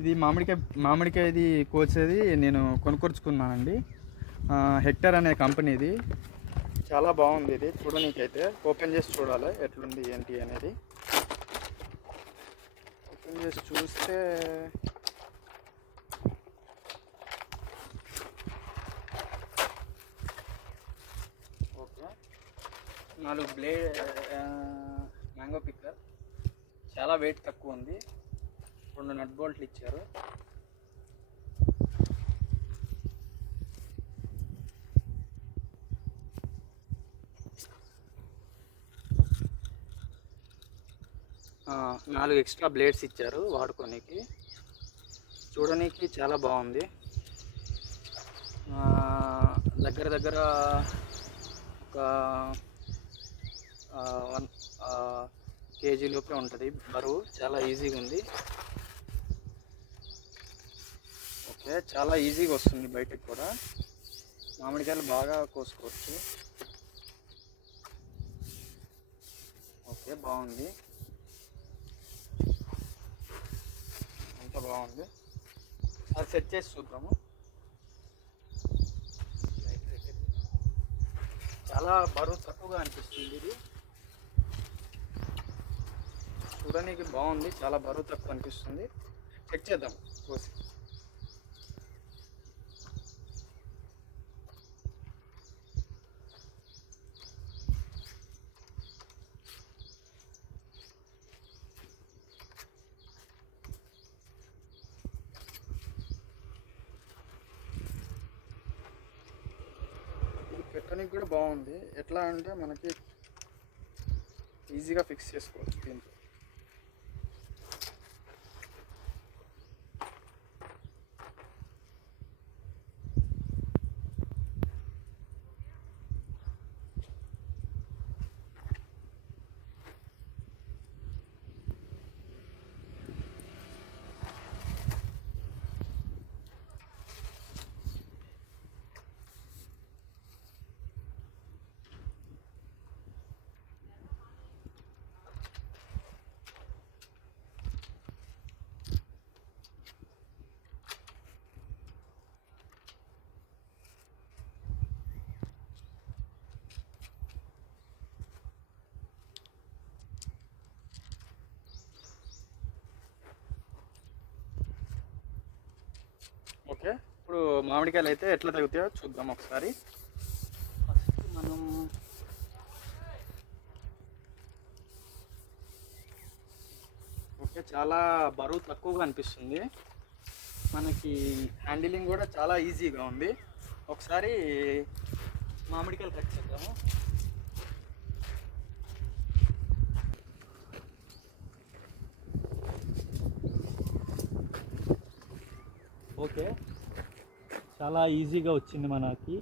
ఇది మామిడికాయది కోసేది నేను కొనుక్కొచ్చుకున్నానండి. హెక్టర్ అనే కంపెనీ ఇది. చాలా బాగుంది ఇది చూడనీకైతే. ఓపెన్ చేసి చూడాలి ఎట్లుంది ఏంటి అనేది. ఓపెన్ చేసి చూస్తే ఓకే, 4 మ్యాంగో పిక్కర్. చాలా వెయిట్ తక్కువ ఉంది. 2 నట్ బోల్ట్లు ఇచ్చారు. ఆ, 4 ఎక్స్ట్రా బ్లేడ్స్ ఇచ్చారు వాడుకోనికి. చూడడానికి చాలా బాగుంది. దగ్గర దగ్గర ఒక 1 కేజీ లోపే ఉంటుంది బరువు. చాలా ఈజీగా ఉంది. ఓకే, చాలా ఈజీగా వస్తుంది బయటకు కూడా. మామిడికాయలు బాగా కోసుకోవచ్చు. ఓకే, బాగుంది, అంత బాగుంది. అది సెట్ చేసి చూద్దాము. చాలా బరువు తక్కువగా అనిపిస్తుంది ఇది. చూడడానికి బాగుంది, చాలా బరువు తక్కువ అనిపిస్తుంది. చెక్ చేద్దాం కోసి. పెట్టడానికి కూడా బాగుంది. ఎట్లా అంటే మనకి ఈజీగా ఫిక్స్ చేసుకోవచ్చు దీంట్లో. ఓకే, ఇప్పుడు మామిడికాయలు అయితే ఎట్లా తగ్గుతాయో చూద్దాం ఒకసారి. ఫస్ట్ మనం ఓకే, చాలా బరువు తక్కువగా అనిపిస్తుంది మనకి. హ్యాండిలింగ్ కూడా చాలా ఈజీగా ఉంది. ఒకసారి మామిడికాయలు కట్ చేద్దాము. ఓకే, చాలా ఈజీగా వచ్చింది మనకి.